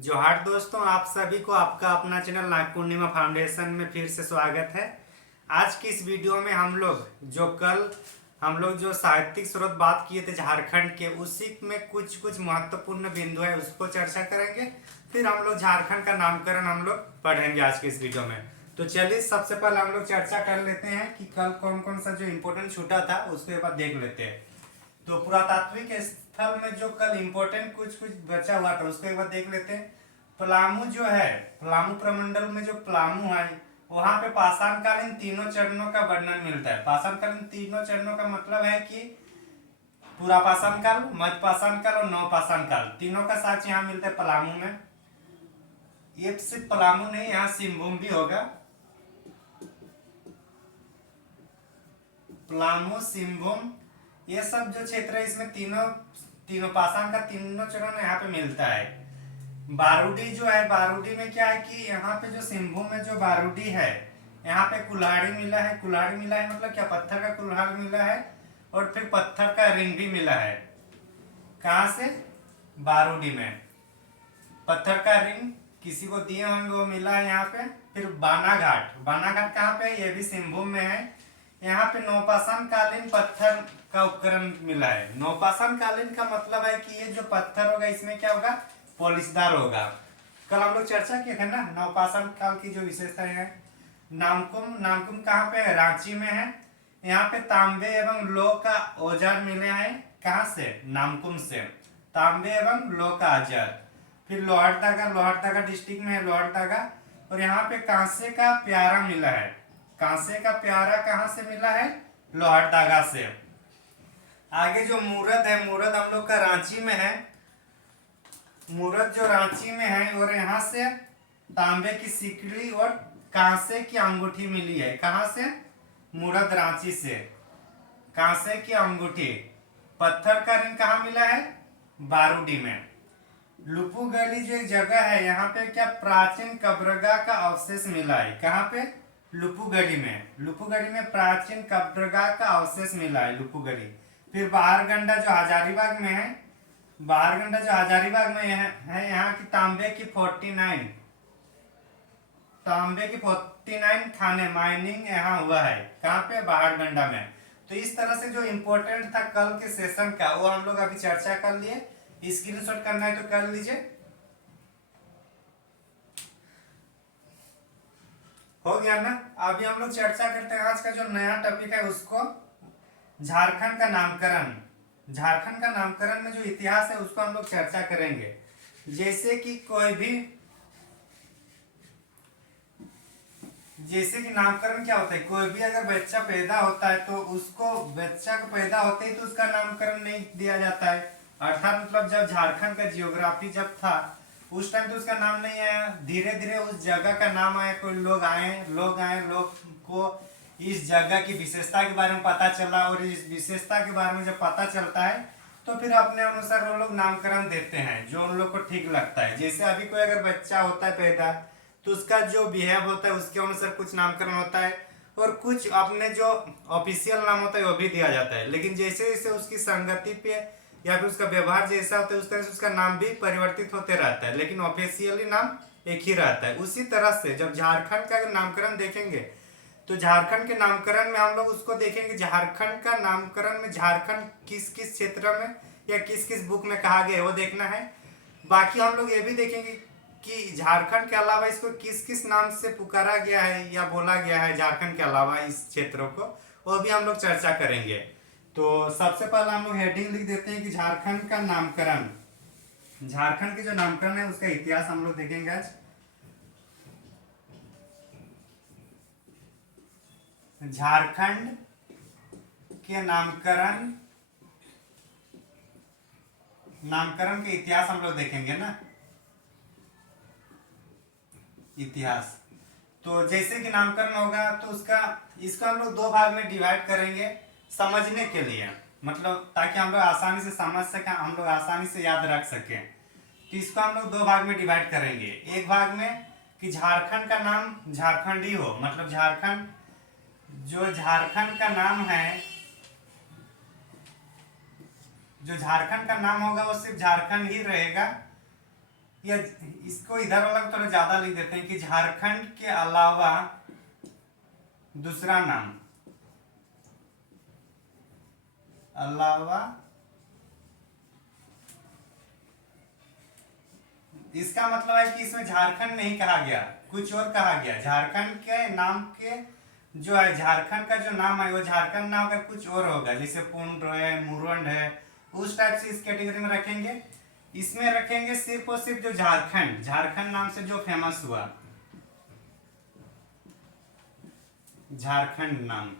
जोहार दोस्तों, आप सभी को आपका अपना चैनल नाग पूर्णिमा फाउंडेशन में फिर से स्वागत है। आज की इस वीडियो में हम लोग जो साहित्यिक स्रोत बात किए थे झारखंड के, उसी में कुछ कुछ महत्वपूर्ण बिंदु है उसको चर्चा करेंगे। फिर हम लोग झारखंड का नामकरण हम लोग पढ़ेंगे आज के इस वीडियो में। तो चलिए सबसे पहले हम लोग चर्चा कर लेते हैं कि कल कौन कौन सा जो इम्पोर्टेंट छूटा था उसको एक बार देख लेते हैं। तो पुरातात्विक स्थल में जो कल इम्पोर्टेंट कुछ कुछ बचा हुआ था उसको एक बार देख लेते हैं। पलामू जो है, पलामू प्रमंडल में जो पलामू है, वहां पे पाषाणकालीन तीनों चरणों का वर्णन मिलता है। पाषाणकालीन तीनों चरणों का मतलब है कि पूरा पाषाण काल, मध्य पाषाण काल और नवपाषाण काल, तीनों का साक्ष्य यहाँ मिलता है पलामू में। ये सिर्फ पलामू नहीं, यहाँ सिंहभूम भी होगा। पलामू, सिंहभूम, ये सब जो क्षेत्र है इसमें तीनों तीनों पाषाण का तीनों चरण यहाँ पे मिलता है। बारूडी जो है, बारूडी में क्या है कि यहाँ पे जो सिंहभूम में जो बारूडी है, यहाँ पे कुल्हाड़ी मिला है। कुल्हाड़ी मिला है मतलब क्या, पत्थर का कुल्हाड़ मिला है और फिर पत्थर का रिंग भी मिला है। कहाँ से? बारूडी में पत्थर का रिंग किसी को दिए होंगे वो मिला है यहाँ पे। फिर बानाघाट, बानाघाट कहाँ पे है? ये भी सिंहभूम में है। यहाँ पे नवपाषाण कालीन पत्थर का उपकरण मिला है। नवपाषाण कालीन का मतलब है कि ये जो पत्थर होगा इसमें क्या होगा, पॉलिशदार होगा। कल हम लोग चर्चा किए थे ना नवपाषाण काल की जो विशेषताएं हैं। नामकुम, नामकुम कहाँ पे है? रांची में है। यहाँ पे तांबे एवं लोह का औजार मिले हैं। कहाँ से? नामकुम से तांबे एवं लोह का औजार। फिर लोहरदगा, लोहरदगा डिस्ट्रिक्ट में है लोहरदगा। और यहाँ पे कांसे का प्यारा मिला है। कांसे का प्यारा कहाँ से मिला है? लोहरदगा से। आगे जो मूरत है, मूरत हम लोग का रांची में है। मूरत जो रांची में है और यहाँ से तांबे की सिकड़ी और कांसे की अंगूठी मिली है। कहाँ से? मूरत रांची से कांसे की अंगूठी। पत्थर का रिंग कहाँ मिला है? बारूडी में। लुपू गली जो एक जगह है, यहाँ पे क्या प्राचीन कब्रगाह का अवशेष मिला है। कहाँ पे? लुपू गली में। लुपू गली में प्राचीन कब्रगाह का अवशेष मिला है, लुपू गली। फिर बाहरगंडा जो हजारीबाग में है, बाहरगंडा जो हजारीबाग में है, यहाँ की तांबे की 49 खाने माइनिंग यहाँ हुआ है। कहाँ पे? बाहरगंडा में। तो इस तरह से जो इम्पोर्टेंट था कल के सेशन का वो हम लोग अभी चर्चा कर लिए। स्क्रीनशॉट करना है तो कर लीजिए। हो गया ना? अभी हम लोग चर्चा करते हैं आज का जो नया टॉपिक है उसको, झारखंड का नामकरण। झारखंड का नामकरण में जो इतिहास है उसको हम लोग चर्चा करेंगे। जैसे कि नामकरण क्या होता है, कोई भी अगर बच्चा पैदा होता है तो उसको बच्चा को पैदा होते ही तो उसका नामकरण नहीं दिया जाता है। अर्थात मतलब जब झारखंड का जियोग्राफी जब था उस टाइम तो उसका नाम नहीं आया, धीरे धीरे उस जगह का नाम आया। कोई लोग को इस जगह की विशेषता के बारे में पता चला और इस विशेषता के बारे में जब पता चलता है तो फिर अपने अनुसार वो लोग नामकरण देते हैं जो उन लोग को ठीक लगता है। जैसे अभी कोई अगर बच्चा होता है पैदा तो उसका जो बिहेव होता है उसके अनुसार कुछ नामकरण होता है और कुछ अपने जो ऑफिशियल नाम होता है वो भी दिया जाता है। लेकिन जैसे जैसे उसकी संगति पे या फिर उसका व्यवहार जैसा होता है उस तरह से उसका नाम भी परिवर्तित होते रहता है, लेकिन ऑफिशियली नाम एक ही रहता है। उसी तरह से जब झारखंड का अगर नामकरण देखेंगे तो झारखंड के नामकरण में हम लोग उसको देखेंगे, झारखंड का नामकरण में झारखंड किस किस क्षेत्र में या किस किस बुक में कहा गया है वो देखना है। बाकी हम लोग ये भी देखेंगे कि झारखंड के अलावा इसको किस किस नाम से पुकारा गया है या बोला गया है झारखंड के अलावा इस क्षेत्रों को, वो भी हम लोग चर्चा करेंगे। तो सबसे पहले हम लोग हेडिंग लिख देते हैं कि झारखंड का नामकरण। झारखंड के जो नामकरण है उसका इतिहास हम लोग देखेंगे आज। झारखंड के नामकरण, नामकरण के इतिहास हम लोग देखेंगे ना, इतिहास। तो जैसे कि नामकरण होगा तो इसको हम लोग दो भाग में डिवाइड करेंगे समझने के लिए, मतलब ताकि हम लोग आसानी से समझ सकें, हम लोग आसानी से याद रख सकें। तो इसको हम लोग दो भाग में डिवाइड करेंगे। एक भाग में कि झारखंड का नाम झारखंडी हो, मतलब झारखंड, जो झारखंड का नाम है, जो झारखंड का नाम होगा वो सिर्फ झारखंड ही रहेगा। या इसको इधर वाला थोड़ा ज्यादा लिख देते हैं कि झारखंड के अलावा दूसरा नाम, अलावा, इसका मतलब है कि इसमें झारखंड नहीं कहा गया, कुछ और कहा गया। झारखंड के नाम के जो है, झारखंड का जो नाम है वो झारखंड नाम का कुछ और होगा, जैसे पुंड है, मुरंड है, उस टाइप से इस कैटेगरी में रखेंगे। इसमें रखेंगे सिर्फ और सिर्फ जो झारखंड, झारखंड नाम से जो फेमस हुआ, झारखंड नाम।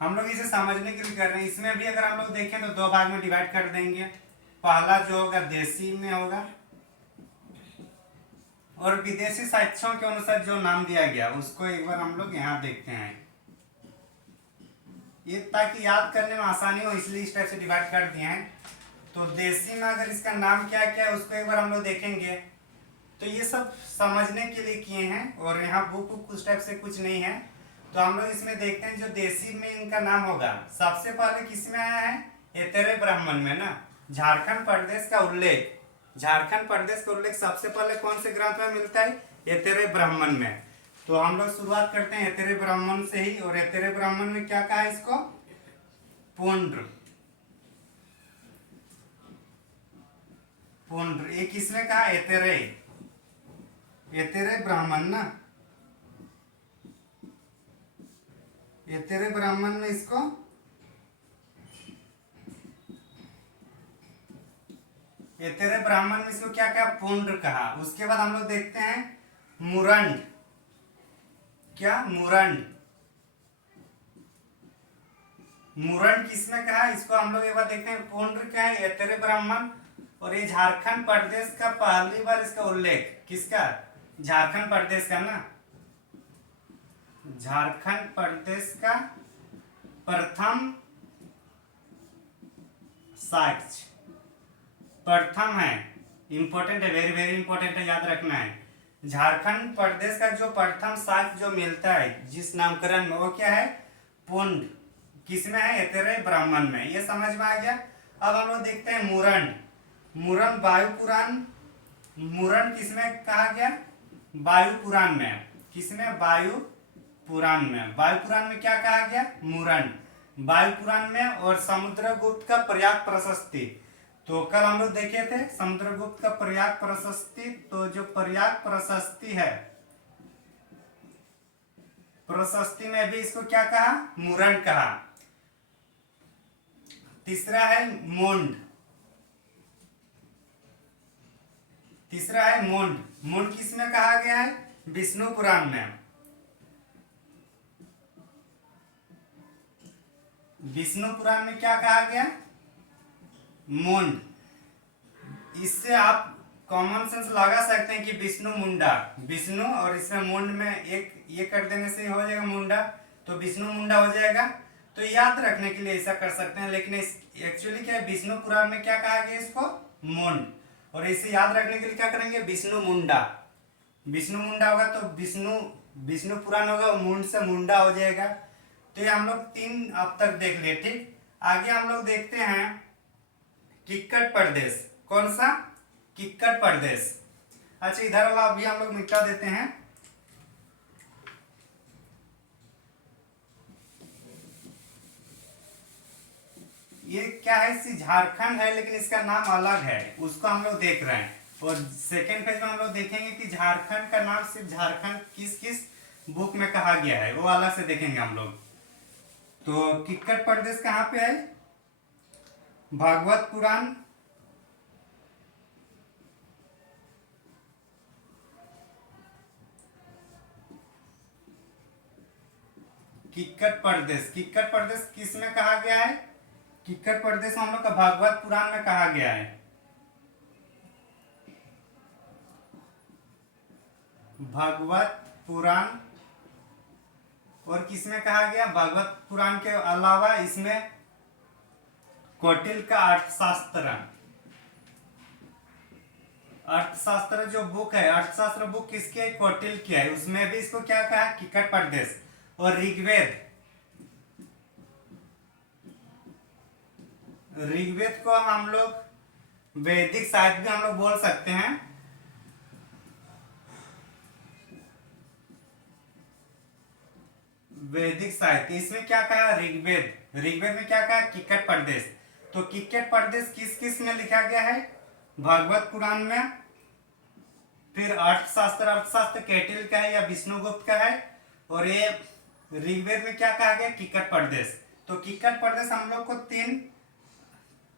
हम लोग इसे समझने के लिए कर रहे हैं। इसमें भी अगर हम लोग देखें तो दो भाग में डिवाइड कर देंगे। पहला जो होगा देसी में होगा, और विदेशी साहित्यों के अनुसार जो नाम दिया गया उसको एक बार हम लोग यहाँ देखते हैं, ये ताकि याद करने में आसानी हो इसलिए इस टाइप से डिवाइड कर दिए हैं। तो देसी में अगर इसका नाम क्या क्या है उसको एक बार हम लोग देखेंगे। तो ये सब समझने के लिए किए हैं, और यहाँ बुक उस टाइप से कुछ नहीं है। तो हम लोग इसमें देखते हैं जो देसी में इनका नाम होगा, सबसे पहले किसमें आया है, एतेरे ब्राह्मण में ना, झारखंड प्रदेश का उल्लेख, झारखंड प्रदेश का उल्लेख सबसे पहले कौन से ग्रंथ में मिलता है, एतेरे ब्राह्मण में। तो हम लोग शुरुआत करते हैं एतेरे ब्राह्मण से ही, और एतेरे ब्राह्मण में क्या कहा है इसको, पुंड्र, पुंड्र। एक किसने कहा, एतेरे, एतेरे ब्राह्मण ना, एतेरे ब्राह्मण में इसको एतेरे ब्राह्मण में इसको क्या कहा, पुंड्र कहा। उसके बाद हम लोग देखते हैं मुरंड, क्या, मुरंड, मुरंड किसने कहा, इसको हम लोग एक बार देखते हैं, पुंड्र क्या है, एतेरे ब्राह्मण। और ये झारखंड प्रदेश का पहली बार इसका उल्लेख, किसका, झारखंड प्रदेश का ना, झारखंड प्रदेश का प्रथम साक्ष्य, प्रथम है, इंपॉर्टेंट है, वेरी वेरी इंपॉर्टेंट है, याद रखना है। झारखंड प्रदेश का जो प्रथम साक्ष्य जो मिलता है जिस नामकरण में, वो क्या है, पुंड, किसमें है, एतेरे ब्राह्मण में। ये समझ में आ गया। अब हम लोग देखते हैं मुरंड, मुरंड वायु पुराण, मुरंड किसमें कहा गया, वायु पुराण में, किसमें, वायु पुराण में। वायु पुराण में क्या कहा गया, मुरंड, वायु पुराण में। और समुद्रगुप्त का प्रयाग प्रशस्ति, तो कल हम लोग देखे थे समुद्रगुप्त का प्रयाग प्रशस्ति। तो जो प्रयाग प्रशस्ति है, प्रशस्ति में भी इसको क्या कहा, मुरंड कहा। तीसरा है मुंड, तीसरा है मुंड, मुंड किसमें कहा गया है, विष्णु पुराण में, विष्णु पुराण में क्या कहा गया, मुंड। इससे आप कॉमन सेंस लगा सकते हैं कि विष्णु मुंडा, विष्णु और इसमें मुंड में एक ये कर देने से हो जाएगा मुंडा, तो विष्णु मुंडा हो जाएगा। तो याद रखने के लिए ऐसा कर सकते हैं, लेकिन एक्चुअली क्या है, विष्णु पुराण में क्या कहा गया इसको, मुंड। और इसे याद रखने के लिए क्या करेंगे, विष्णु मुंडा, विष्णु मुंडा होगा तो विष्णु, विष्णु पुराण होगा, मुंड से मुंडा हो जाएगा। तो ये हम लोग तीन अब तक देख लिए, ठीक। आगे हम लोग देखते हैं किक्कट प्रदेश, कौन सा, किक्कट प्रदेश। अच्छा इधर वाला अभी हम लोग मिटा देते हैं। ये क्या है, इसी झारखंड है लेकिन इसका नाम अलग है, उसको हम लोग देख रहे हैं। और सेकेंड पेज में हम लोग देखेंगे कि झारखंड का नाम सिर्फ झारखंड किस किस बुक में कहा गया है, वो अलग से देखेंगे हम लोग। तो किक्कट प्रदेश कहाँ पे है, भागवत पुराण, किक्कट प्रदेश, किक्कट प्रदेश किस में कहा गया है, किक्कट प्रदेश हम लोग का भागवत पुराण में कहा गया है। भागवत पुराण, और किसमें कहा गया, भागवत पुराण के अलावा इसमें कौटिल्य का अर्थशास्त्र, अर्थशास्त्र जो बुक है, अर्थशास्त्र बुक किसकी है, कौटिल्य की है, उसमें भी इसको क्या कहा, किक्कट प्रदेश। और ऋग्वेद, ऋग्वेद को हम लोग वैदिक साहित्य भी हम लोग बोल सकते हैं। वैदिक साहित्य, इसमें क्या कहा, ऋग्वेद। ऋग्वेद में क्या कहा, किक्कट प्रदेश। तो किक्कट प्रदेश किस किस में लिखा गया है, भागवत पुराण में, फिर अर्थशास्त्र, अर्थशास्त्र कैटिल का है या विष्णुगुप्त का है, और ये ऋग्वेद में क्या कहा गया, किक्कट प्रदेश। तो किक्कट प्रदेश हम लोग को तीन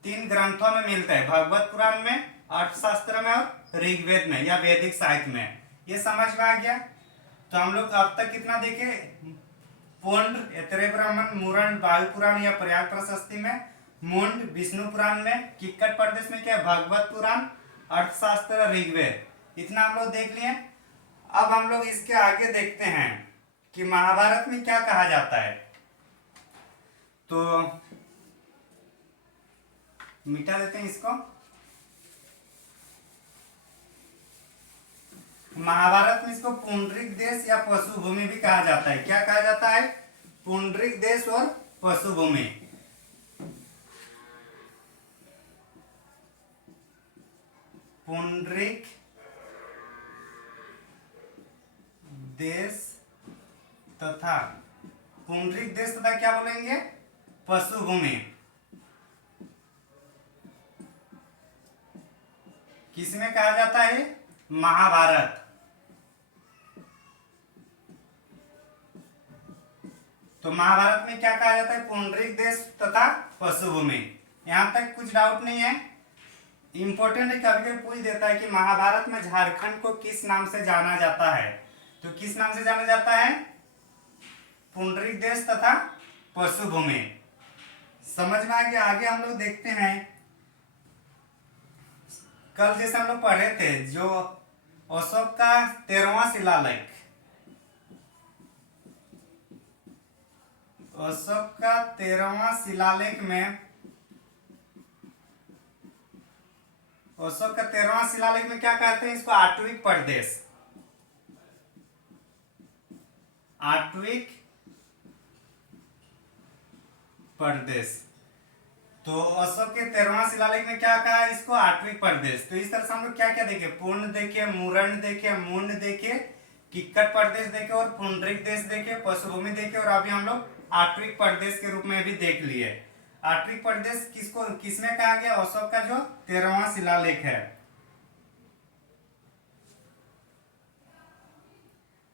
तीन ग्रंथों में मिलता है, भागवत पुराण में, अर्थशास्त्र में और ऋग्वेद में या वैदिक साहित्य में। ये समझ में आ गया। तो हम लोग अब तक कितना देखे, पुंड, ऐतरेय ब्राह्मण, मुरण, वायु पुराण या प्रयाग प्रशस्ति में, मुंड विष्णु पुराण में, किक्कट प्रदेश में क्या, भागवत पुराण, अर्थशास्त्र, ऋग्वेद। इतना हम लोग देख लिए। अब हम लोग इसके आगे देखते हैं कि महाभारत में क्या कहा जाता है। तो मिटा देते हैं इसको। महाभारत में इसको पुंडरिक देश या पशुभूमि भी कहा जाता है। क्या कहा जाता है, पुंडरिक देश और पशुभूमि। पुंडरिक देश तथा, पुंडरिक देश तथा क्या बोलेंगे, पशुभूमि। किसमें कहा जाता है, महाभारत। तो महाभारत में क्या कहा जाता है, पुंडरिक देश तथा पशुभूमि। यहां तक कुछ डाउट नहीं है। इंपॉर्टेंट है, कभी कभी पूछ देता है कि महाभारत में झारखंड को किस नाम से जाना जाता है। तो किस नाम से जाना जाता है, पुंडरिक देश तथा पशुभूमि। समझ में आ गया। आगे हम लोग देखते हैं, कल जैसे हम लोग पढ़े थे, जो अशोक का 13वां शिलालेख, अशोक का 13वां शिलालेख में, अशोक का 13वां शिलालेख में क्या कहते हैं, इसको आट्विक प्रदेश, आट्विक प्रदेश। तो अशोक के 13वां शिलालेख में क्या कहा, इसको आट्विक प्रदेश। तो इस तरह से हम लोग क्या क्या देखे, पूर्ण देखे, मुरण देखे, मुंड देखे, किक्कट प्रदेश देखे और पुंडरिक देश देखे, पशुभूमि देखे, और अभी हम लोग आट्विक प्रदेश के रूप में भी देख लिए। आट्विक प्रदेश किसको, किसमें कहा गया, अशोक का जो 13वां शिलालेख है।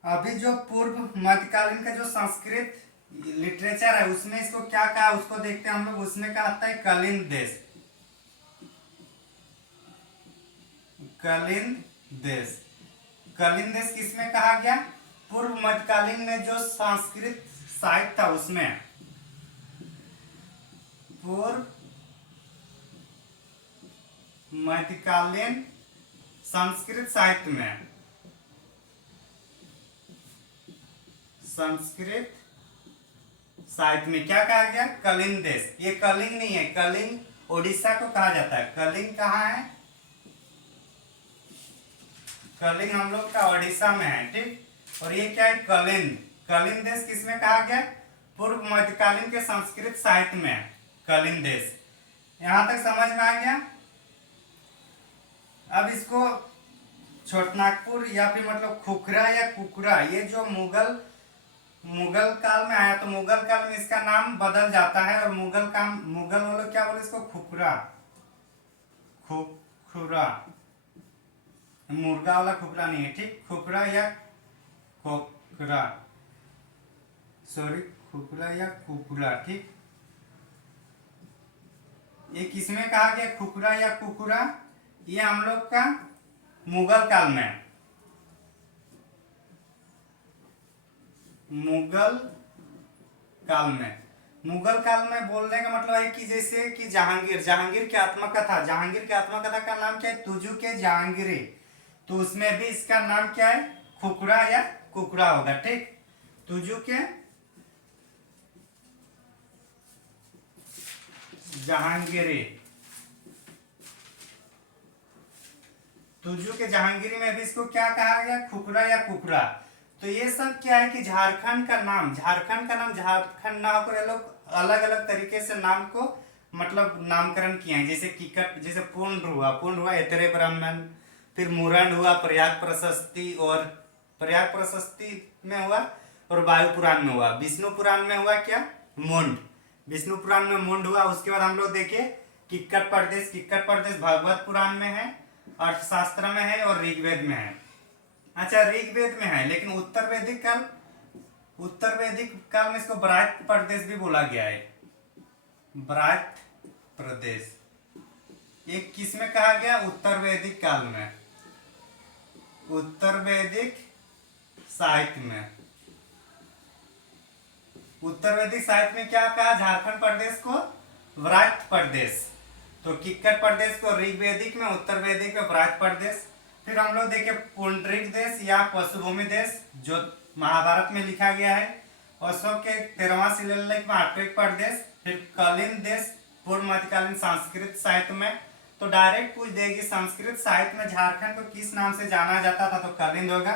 अभी जो पूर्व मध्यकालीन का जो संस्कृत लिटरेचर है उसमें इसको क्या कहा, उसको देखते हैं हम लोग। उसमें कहता है कलिंद देश, कलिंद देश। कलिंद देश किसमें कहा गया, पूर्व मध्यकालीन में जो संस्कृत साहित्य था उसमें, पूर्व मध्यकालीन संस्कृत साहित्य में, संस्कृत साहित्य में क्या कहा गया, कलिंग देश। ये कलिंग नहीं है, कलिंग ओडिशा को कहा जाता है। कलिंग कहाँ है, कलिंग हम लोग का ओडिशा में है, ठीक। और ये क्या है, कलिंग। कलिंग देश किसमें कहा गया, पूर्व मध्यकालीन के संस्कृत साहित्य में, कलिंग देश। यहां तक समझ में आ गया। अब इसको छोटनागपुर या फिर मतलब खुखरा या कुकरा, ये जो मुगल काल में आया, तो मुगल काल में इसका नाम बदल जाता है, और मुगल वालों क्या बोले इसको, खुखरा, खुखरा, मुर्गा वाला खुखरा नहीं है, ठीक। खुखरा या खोखरा, सॉरी, खुखरा या कुकरा, ठीक। ये किसमें कहा गया, खुखरा या कुकरा, ये हम लोग का मुगल काल में, मुगल काल में। मुगल काल में बोलने का मतलब है कि जैसे कि जहांगीर की आत्मकथा, जहांगीर की आत्मकथा का नाम क्या है, तुजू के जहांगीरी। तो उसमें भी इसका नाम क्या है, खुखरा या कुकरा होगा, ठीक। तुजू के जहांगीरी, तुजू के जहांगीरी में भी इसको क्या कहा गया, खुखरा या कुकरा। तो ये सब क्या है कि झारखंड का नाम झारखंड ना होकर ये लोग अलग अलग तरीके से नाम को मतलब नामकरण किए हैं, जैसे किकट, जैसे पूर्ण हुआ एतरे ब्राह्मण, फिर मुरंड हुआ प्रयाग प्रशस्ति, और प्रयाग प्रशस्ति में हुआ, और वायु पुराण में हुआ। विष्णु पुराण में हुआ क्या, मुंड। विष्णु पुराण में मुंड हुआ। उसके बाद हम लोग देखे किक्कट प्रदेश। किक्कट प्रदेश भागवत पुराण में है, अर्थशास्त्र में है, और ऋग्वेद में है। अच्छा, ऋग्वेद में है, लेकिन उत्तर वैदिक काल में इसको ब्राह्त प्रदेश भी बोला गया है। ब्राह्त प्रदेश एक किस में कहा गया, उत्तर वैदिक काल में, उत्तर वैदिक साहित्य में। उत्तर वैदिक साहित्य में क्या कहा, झारखंड प्रदेश को ब्राह्त प्रदेश। तो किक्कट प्रदेश को ऋग्वेदिक में, उत्तर वैदिक में ब्राह्त प्रदेश। फिर हम लोग देखे पुंडरीक देश या पशुभूमि देश, जो महाभारत में लिखा गया है। अशोक के 13वां शिलालेख में आट्विक प्रदेश। फिर कलिंग देश पूर्व मध्यकालीन संस्कृत साहित्य में। तो डायरेक्ट पूछ देगी संस्कृत साहित्य में झारखंड को किस नाम से जाना जाता था, तो कलिंग होगा।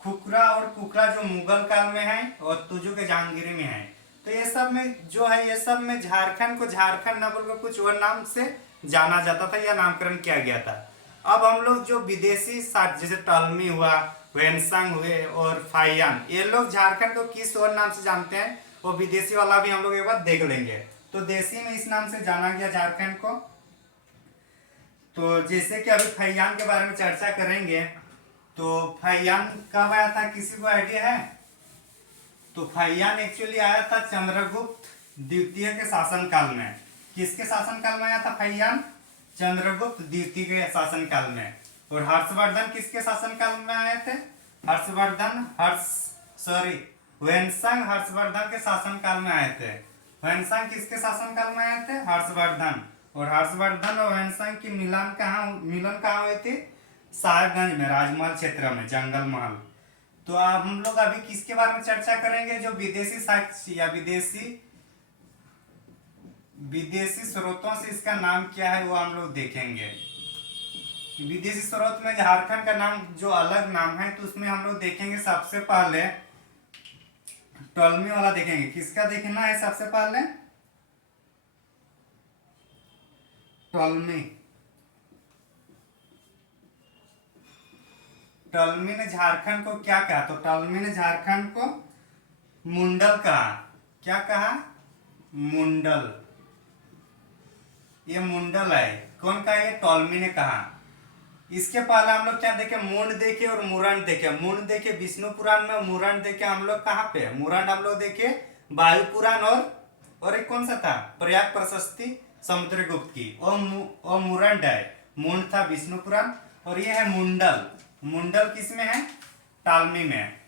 खुकरा और कुकरा जो मुगल काल में है, और तुजू के जहांगीरी में है। तो ये सब में जो है, ये सब में झारखंड को झारखंड न बोलकर कुछ और नाम से जाना जाता था या नामकरण किया गया था। अब हम लोग जो विदेशी साथ जैसे टॉलमी हुआ, वेनसंग हुए और फाइयान, ये लोग झारखंड को किस और नाम से जानते हैं, वो विदेशी वाला भी हम लोग एक बार देख लेंगे। तो देसी में इस नाम से जाना गया झारखंड को। तो जैसे कि अभी फैयान के बारे में चर्चा करेंगे, तो फैयान कब आया था, किसी को आइडिया है? तो फैयान एक्चुअली आया था चंद्रगुप्त द्वितीय के शासनकाल में। किसके शासनकाल में आया था फैयान? चंद्रगुप्त द्वितीय के शासनकाल में। और हर्षवर्धन किसके शासनकाल में आए थे? वेनसंग हर्षवर्धन के शासनकाल में आए थे। वेनसंग किसके शासनकाल में आए थे? हर्षवर्धन। और हर्षवर्धन और वेनसंग की मिलन कहाँ हुई थी? साहेबगंज में, राजमहल क्षेत्र में, जंगल महल। तो अब हम लोग अभी किसके बारे में चर्चा करेंगे, जो विदेशी साक्ष्य या विदेशी स्रोतों से इसका नाम क्या है वो हम लोग देखेंगे। विदेशी स्रोत में झारखंड का नाम जो अलग नाम है, तो उसमें हम लोग देखेंगे सबसे पहले टॉलमी वाला देखेंगे। किसका देखना है सबसे पहले? टॉलमी। टॉलमी ने झारखंड को क्या कहा? तो टॉलमी ने झारखंड को मुंडल कहा। क्या कहा? मुंडल। ये मुंडल है। कौन कहा? ये टॉलमी ने कहा। इसके पहले हम लोग क्या देखे? मुंड देखे और मुरंड देखे। मुंड देखे विष्णु पुराण में, मुरंड देखे हम लोग कहाँ पे? मुरंड हम लोग देखे वायु पुराण, और एक कौन सा था? प्रयाग प्रशस्ति समुद्रगुप्त की। और मुरंड है। मुंड था विष्णु पुराण, और ये है मुंडल। मुंडल किस में है? टालमी में।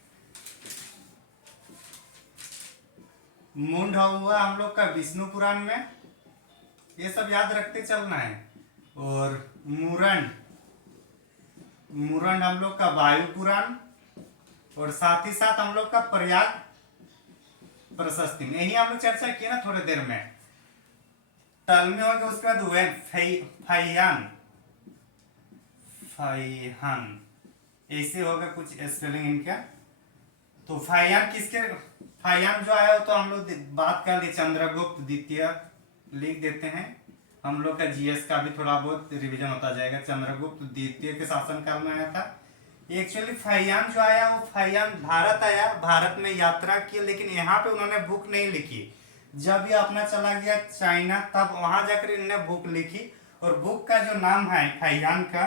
मुंड हुआ हम लोग का विष्णु पुराण में, ये सब याद रखते चलना है। और मुरंड हम लोग का वायु पुराण, और साथ ही साथ हम लोग का प्रयाग प्रशस्ति में। यही हम लोग चर्चा किए ना थोड़ी देर में। टॉलमी हो गया, उसके बाद फैयान ऐसे होगा कुछ स्पेलिंग इनका। तो फैयान जो आया तो हम लोग बात कर ली चंद्रगुप्त द्वितीय, लिख देते हैं। हम लोग का जीएस का भी थोड़ा बहुत रिवीजन होता जाएगा। चंद्रगुप्त द्वितीय के शासनकाल में आया था। एक्चुअली फैयान जो आया, वो फैयान भारत आया, भारत में यात्रा की, लेकिन यहाँ पे उन्होंने बुक नहीं लिखी। जब ये अपना चला गया चाइना, तब वहां जाकर इन्होंने बुक लिखी। और बुक का जो नाम है फैयान का,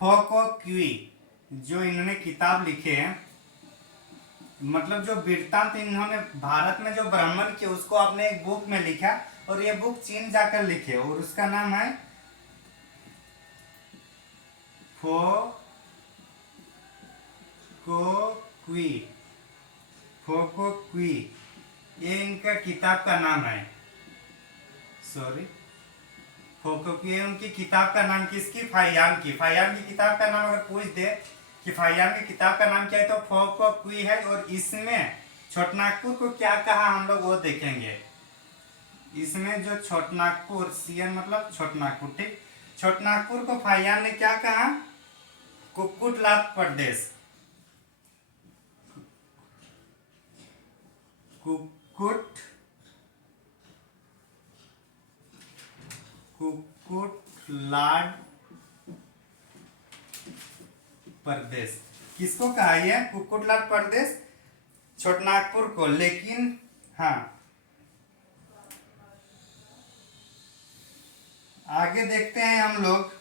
फोको क्वी, जो इन्होंने किताब लिखे हैं, मतलब जो वृत्तांत इन्होंने भारत में जो भ्रमण किया उसको अपने एक बुक में लिखा, और ये बुक चीन जाकर लिखे, और उसका नाम है फोको क्वी। ये इनका किताब का नाम है। फोको क्वी उनकी किताब का नाम। किसकी? फैयान की। फैयान की किताब का नाम अगर पूछ दे कि फैयान की किताब का नाम क्या है, तो फोको क्वी है। और इसमें छोटनागपुर को क्या कहा हम लोग वो देखेंगे। इसमें जो छोटनागपुर, सीएन मतलब छोटनागपुर, ठीक। छोटनागपुर को फैयान ने क्या कहा? कुक्कुटलात प्रदेश। कुक्कुटलाड प्रदेश। किसको कहा यह कुक्कुटलाड प्रदेश? छोटानागपुर को। लेकिन हाँ, आगे देखते हैं हम लोग।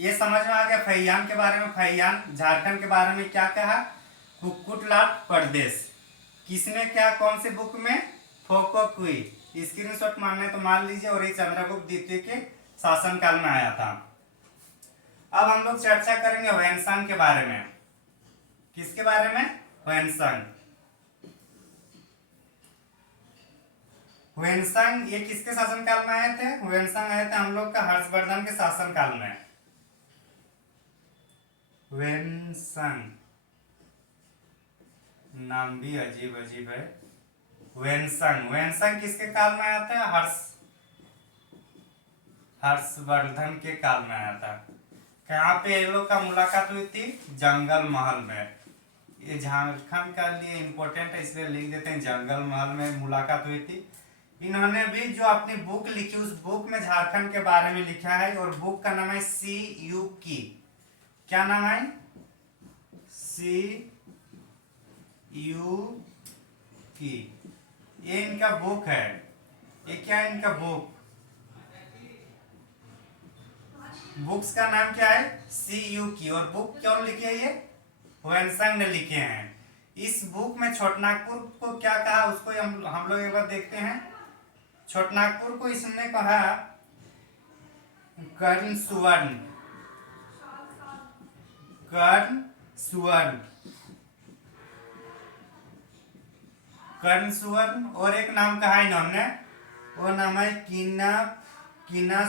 ये समझ में आ गया फैयान के बारे में। फैयान झारखंड के बारे में क्या कहा? कुक्कुटलाड प्रदेश। किसने क्या, कौन से बुक में? फोकोकुई। स्क्रीनशॉट मारना है तो मार लीजिए। और ये चंद्रगुप्त द्वितीय के शासनकाल में आया था। अब हम लोग चर्चा करेंगे ह्वेनसांग के बारे में। किसके बारे में? ह्वेनसांग। ह्वेनसांग ये किसके शासनकाल में आए थे? ह्वेनसांग आए थे हम लोग का हर्षवर्धन के शासनकाल में। ह्वेनसांग नाम भी अजीब अजीब है। ह्वेनसांग, ह्वेनसांग किसके काल में आया था? हर्षवर्धन के काल में आया था। कहाँ पे ये लोग का मुलाकात हुई थी? जंगल महल में। ये झारखंड का लिए इम्पोर्टेंट है इसलिए लिख देते हैं, जंगल महल में मुलाकात हुई थी। इन्होंने भी जो अपनी बुक लिखी उस बुक में झारखंड के बारे में लिखा है। और बुक का नाम है सी यू की। क्या नाम है? सी यू की। ये इनका बुक है। ये क्या है इनका बुक? बुक्स का नाम क्या है? सी यू की। और बुक कौन लिखी है? ये ह्वेनसांग ने लिखे हैं। इस बुक में छोटानागपुर को क्या कहा उसको हम लोग एक बार देखते हैं। छोटानागपुर को इसने कहा कर्ण सुवर्ण। कर्ण सुवर्ण, कर्ण सुवर्ण। और एक नाम कहा इन्होंने, वो नाम है कीना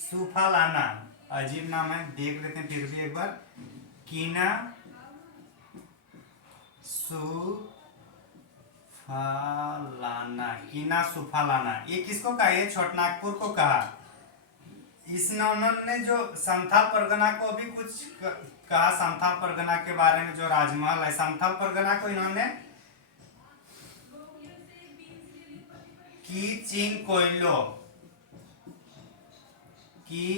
सुफालाना। अजीब नाम है, देख लेते हैं फिर भी एक बार। कीना सुफालाना, कीना सुफालाना। ये किसको कहा? ये छोटानागपुर को कहा। इसने उन्होंने जो संथाल परगना को भी कुछ कहा। संथाल परगना के बारे में जो राजमहल है, संथाल परगना को इन्होंने की चिंग कोयलो, की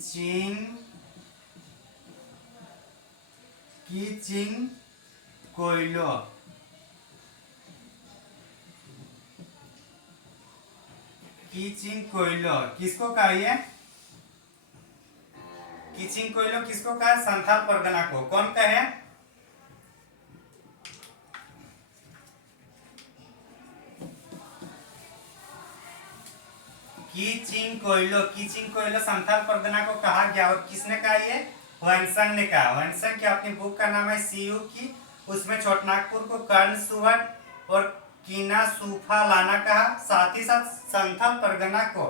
चिंग कोयलो, कीचिंग कोयलो किसको कहा? ये कीचिंग कोयलो किसको कहा? संथाल परगना को। कौन कहे? कीचिंग कोयलो। कीचिंग कोयलो संथाल परगना को कहा गया। और किसने कहा? ये ह्वेनसांग ने कहा। ह्वेनसांग की अपनी बुक का नाम है सीयू की। उसमें छोटानागपुर को कर्ण सुवर्ण और कीना सुफालाना कहा। साथ ही साथ संथाल परगना को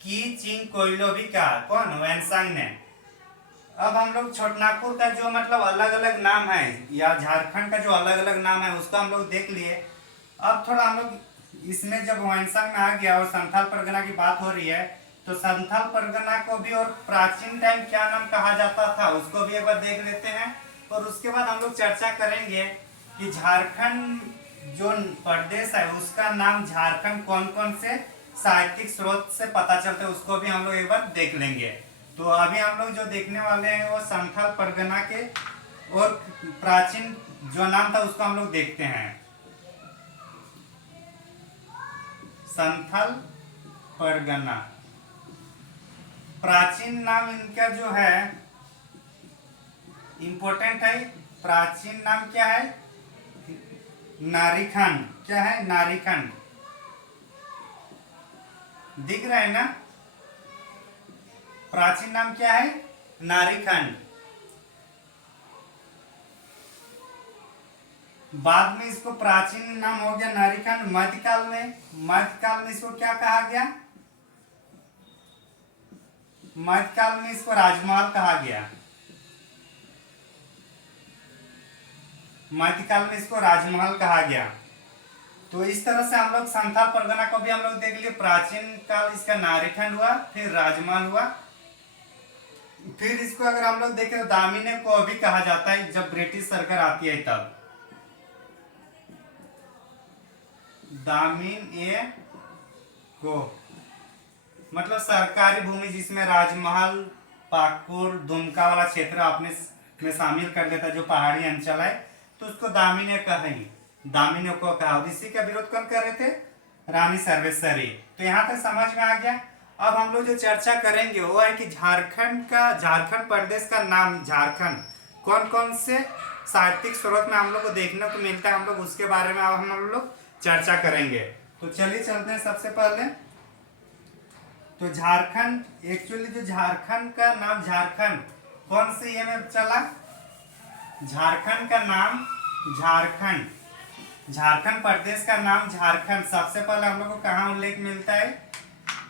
कीचिंग कोयलो भी कहा। कौन? ह्वेनसांग ने। अब हम लोग छोटानागपुर का जो मतलब अलग अलग नाम है या झारखंड का जो अलग अलग नाम है उसको हम लोग देख लिए। अब थोड़ा हम लोग इसमें जब ह्वेनसांग में आ गया और संथाल परगना की बात हो रही है तो संथाल परगना को भी और प्राचीन टाइम क्या नाम कहा जाता था उसको भी एक बार देख लेते हैं। और उसके बाद हम लोग चर्चा करेंगे कि झारखंड जो प्रदेश है उसका नाम झारखंड कौन कौन से साहित्यिक स्रोत से पता चलता है उसको भी हम लोग एक बार देख लेंगे। तो अभी हम लोग जो देखने वाले हैं वो संथाल परगना के और प्राचीन जो नाम था उसको हम लोग देखते हैं। संथाल परगना प्राचीन नाम इनका जो है इंपॉर्टेंट है। प्राचीन नाम क्या है? नारीखंड। क्या है? नारीखंड। दिख रहा है ना? प्राचीन नाम क्या है? नारीखंड। बाद में इसको प्राचीन नाम हो गया नारीखंड। मध्यकाल में इसको क्या कहा गया? मध्यकाल में इसको राजमहल कहा गया। मध्यकाल में इसको राजमहल कहा गया। तो इस तरह से हम लोग संथाल परगना को भी हम लोग देख लिए। प्राचीन काल इसका नारीखंड हुआ, फिर राजमहल हुआ, फिर इसको अगर हम लोग देखें तो दामिनी को भी कहा जाता है जब ब्रिटिश सरकार आती है तब। दामिनी को, मतलब सरकारी भूमि जिसमें राजमहल, पाकुर, दुमका वाला क्षेत्र अपने में शामिल कर लेता है, जो पहाड़ी अंचल है, तो उसको दामिनी कहेंगे, दामिनी को कहा। और इसी का विरोध कौन कर रहे थे? रानी सर्वेश्वरी। तो यहाँ तक समझ में आ गया। अब हम लोग जो चर्चा करेंगे वो है कि झारखंड प्रदेश का नाम झारखंड कौन कौन से साहित्यिक स्रोत में हम लोग को देखने को मिलता है, हम लोग उसके बारे में अब हम लोग चर्चा करेंगे। तो चलिए चलते हैं। सबसे पहले तो झारखंड, एक्चुअली जो झारखंड का नाम झारखंड कौन से ये में चला? झारखंड का नाम झारखंड प्रदेश का नाम झारखंड सबसे पहले हम लोग को कहाँ उल्लेख मिलता है?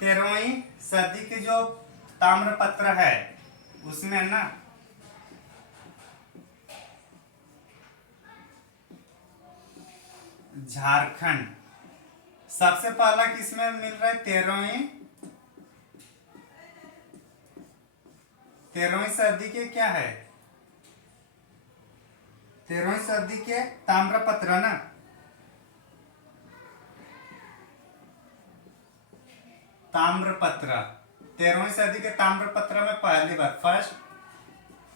13वीं सदी के जो ताम्रपत्र है उसमें ना, झारखंड सबसे पहला किसमें मिल रहा है? 13वीं सदी के क्या है? 13वीं सदी के ताम्रपत्र ना, ताम्रपत्र 13वीं सदी के ताम्रपत्र में पहली बार फर्स्ट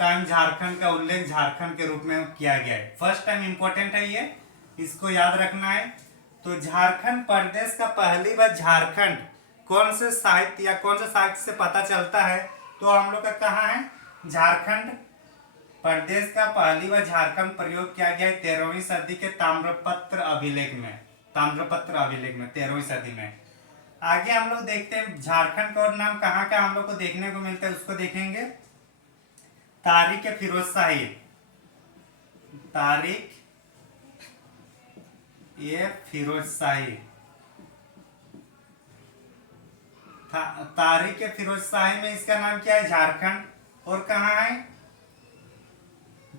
टाइम झारखंड का उल्लेख झारखंड के रूप में किया गया है। फर्स्ट टाइम इंपॉर्टेंट है ये, इसको याद रखना है। तो झारखंड प्रदेश का पहली बार झारखंड कौन से साहित्य या कौन से साहित्य से पता चलता है? तो हम लोग का कहाँ है? झारखंड प्रदेश का पहली बार झारखंड प्रयोग किया गया है 13वीं सदी के ताम्रपत्र अभिलेख में, 13वीं सदी में। आगे हम लोग देखते हैं झारखंड का और नाम कहाँ का हम लोग को देखने को मिलता है, उसको देखेंगे। तारिक फिरोज शाही, तारिक ये फिरोज शाही, तारिक फिरोज शाही में इसका नाम क्या है? झारखंड। और कहाँ है?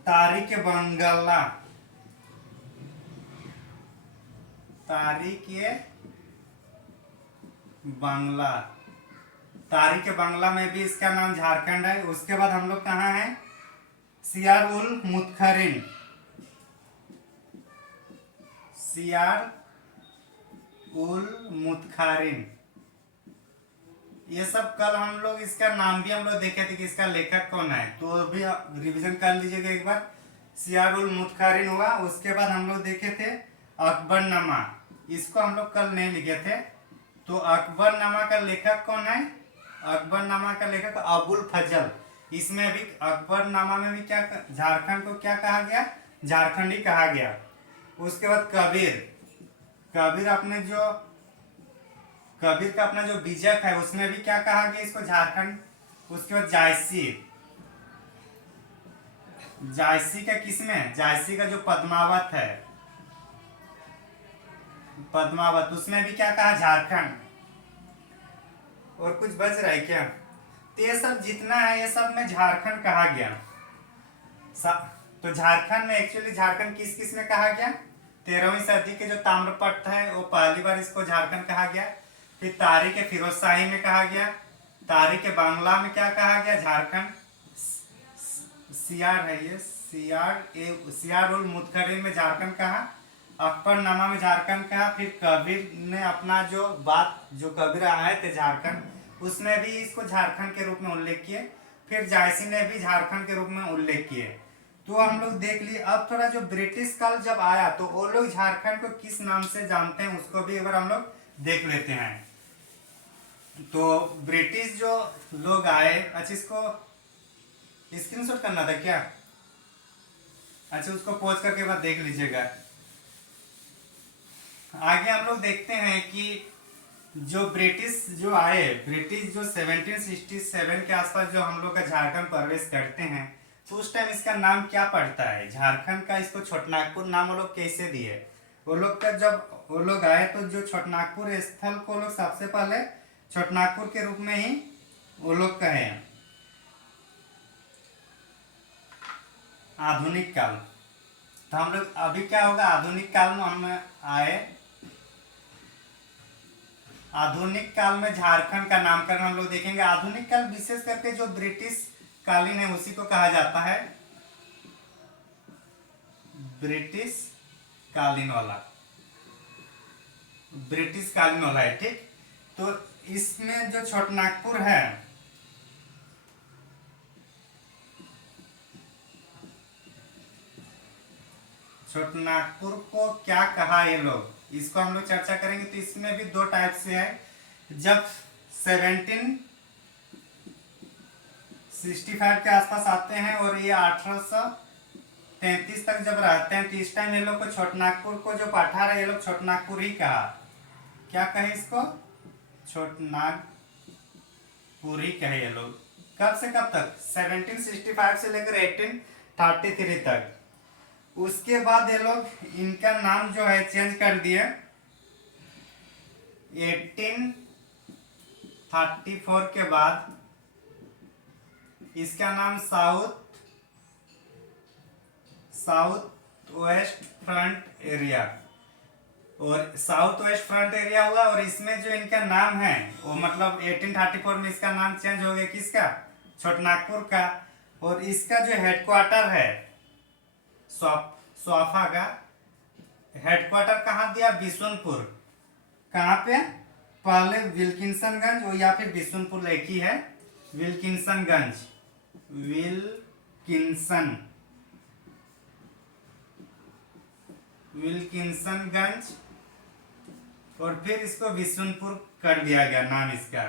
तारिक बंगला, तारिक ये बांग्ला, तारिक बांग्ला में भी इसका नाम झारखंड है। उसके बाद हम लोग कहाँ हैं? सियार उल मुतखरिन, सियार उल मुतखरिन, ये सब कल हम लोग इसका नाम भी हम लोग देखे थे कि इसका लेखक कौन है, तो भी रिवीजन कर लीजिएगा एक बार। सियार उल मुतखरिन हुआ। उसके बाद हम लोग देखे थे अकबरनामा, इसको हम लोग कल नहीं लिखे थे। तो अकबरनामा का लेखक कौन है? अकबरनामा का लेखक अबुल फजल। इसमें भी अकबरनामा में भी क्या झारखंड को क्या कहा गया? झारखंडी कहा गया। उसके बाद कबीर का अपना जो बीजक है उसमें भी क्या कहा गया इसको? झारखंड। उसके बाद जायसी का किसमें? जायसी का जो पद्मावत है, पद्मावत, उसमें भी क्या कहा? झारखंड। और कुछ बच रहा है क्या? तो ये सब जितना है ये सब में झारखंड कहा गया। तो झारखंड में एक्चुअली झारखंड किस किस में कहा गया? 13वीं सदी के जो ताम्रपत्र है वो पहली बार इसको झारखंड कहा गया। फिर तारिक फिरोज शाही में कहा गया। तारिक बांग्ला में क्या कहा गया? झारखंड। सियार है ये, सियार उल मुतखरिन में झारखंड कहा। अकबरनामा में झारखंड कहा। फिर कबीर ने अपना जो कबीर आए थे झारखंड, उसमें भी इसको झारखंड के रूप में उल्लेख किए। फिर जायसी ने भी झारखंड के रूप में उल्लेख किए। तो हम लोग देख लिए। अब थोड़ा जो ब्रिटिश काल जब आया तो वो लोग झारखंड को किस नाम से जानते हैं उसको भी एक बार हम लोग देख लेते हैं। तो ब्रिटिश जो लोग आए, अच्छा इसको स्क्रीनशॉट करना था क्या? अच्छा उसको पॉज करके बाद देख लीजिएगा। आगे हम लोग देखते हैं कि जो ब्रिटिश जो आए, ब्रिटिश जो 1767 के आसपास जो हम लोग का झारखंड प्रवेश करते हैं, तो उस टाइम इसका नाम क्या पड़ता है झारखंड का? इसको छोटनागपुर नाम वो लोग कैसे दिए? वो लोग का जब वो लोग आए तो जो छोटनागपुर स्थल को लोग सबसे पहले छोटनागपुर के रूप में ही वो लोग कहे। आधुनिक काल, तो हम लोग अभी क्या होगा? आधुनिक काल में हम आए। आधुनिक काल में झारखंड का नामकरण हम लोग देखेंगे। आधुनिक काल विशेष करके जो ब्रिटिश कालीन है उसी को कहा जाता है ब्रिटिश कालीन वाला, ब्रिटिश कालीन वाला है, ठीक। तो इसमें जो छोटानागपुर है, छोटानागपुर को क्या कहा ये लोग, इसको हम लोग चर्चा करेंगे। तो इसमें भी दो टाइप से है। जब 1765 के आसपास आते हैं और ये 1833 तक जब रहते हैं, तो इस टाइम ये लोग को छोटानागपुर को जो पठार है ये लोग छोटानागपुर ही कहा। क्या कहे इसको? छोटानागपुर ही कहे ये लोग। कब से कब तक? 1765 से लेकर 1833 तक। उसके बाद ये लोग इनका नाम जो है चेंज कर दिए। 1834 के बाद इसका नाम साउथ वेस्ट फ्रंट एरिया, और साउथ वेस्ट फ्रंट एरिया हुआ। और इसमें जो इनका नाम है वो मतलब 1834 में इसका नाम चेंज हो गया। किसका? छोटानागपुर का। और इसका जो हेडक्वार्टर है स्वाफा का हेडक्वार्टर कहाँ दिया? बिशुनपुर। कहाँ पे? पहले विल्किंसनगंज और या फिर बिशुनपुर एक ही है। विल्किंसनगंज और फिर इसको बिशुनपुर कर दिया गया नाम इसका,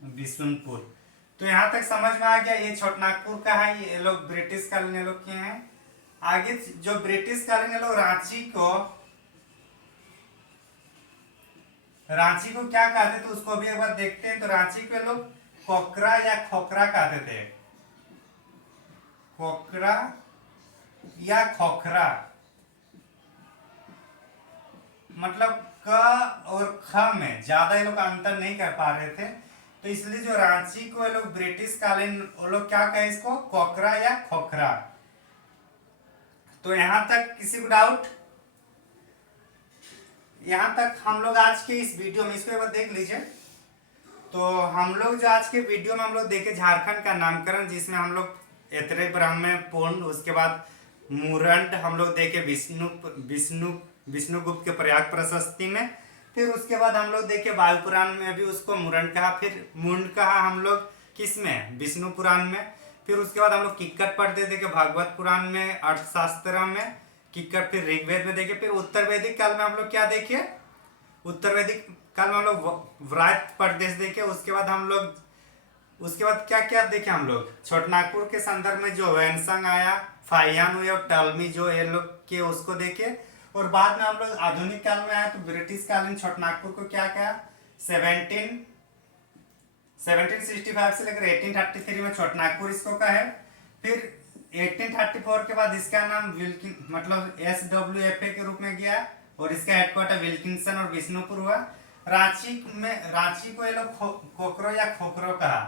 बिशुनपुर। तो यहां तक समझ में आ गया। ये छोटानागपुर का है। ये लोग ब्रिटिश कालीन लोग के हैं। आगे जो ब्रिटिश कालीन लोग रांची को क्या कहते थे उसको भी एक बार देखते हैं। तो रांची को लोग कोकरा या खोखरा कहते थे। कोकरा या खोखरा, मतलब क और ख में ज्यादा ये लोग अंतर नहीं कर पा रहे थे। तो इसलिए जो रांची को ये लोग ब्रिटिश कालीन, वो लोग क्या कहे इसको? कोकरा या खोखरा। तो यहां तक किसी को डाउट? यहां तक हम लोग आज के इस वीडियो में, इसको एक बार देख लीजिए। तो हम लोग जो आज के वीडियो में हम लोग देखे झारखंड का नामकरण, जिसमें हम लोग एतरे ब्राह्मण पुंड, उसके बाद मुरंड हम लोग देखे विष्णुगुप्त के प्रयाग प्रशस्ति में। फिर उसके बाद हम लोग देखे वायु पुराण में भी उसको मुरंड कहा, फिर मुंड कहा हम लोग किस में? विष्णु पुराण में। फिर उसके बाद हम लोग किक्कट पढ़ते देखे भागवत पुराण में, अर्थशास्त्र में किक्कट, फिर ऋग्वेद में देखे। फिर उत्तर वैदिक काल में हम लोग क्या देखे? उत्तर वैदिक काल में हम लोग व्रात प्रदेश देखे। उसके बाद क्या क्या देखे हम लोग? छोटानागपुर के संदर्भ में जो वैनसंग आया, फाहियान हुए और टॉलमी जो ये लोग के उसको देखे। और बाद में हम लोग आधुनिक काल में आए तो ब्रिटिश कालीन छोटानागपुर को क्या कहा? 1765 से लेकर 1833 में छोटानागपुर इसको कहा है। फिर 1834 के बाद इसका नाम मतलब SWFA के रूप में गया और इसका हेडक्वार्टर विल्किंसन और बिशुनपुर हुआ। रांची को ये लोग कोकरो या खोखरो कहा।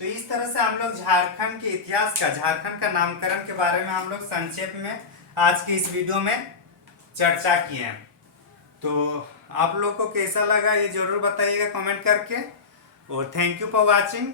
तो इस तरह से हम लोग झारखंड के इतिहास का, झारखंड का नामकरण के बारे में हम लोग संक्षेप में आज के इस वीडियो में चर्चा किए हैं। तो आप लोग को कैसा लगा ये जरूर बताइएगा कमेंट करके। और थैंक यू फॉर वॉचिंग।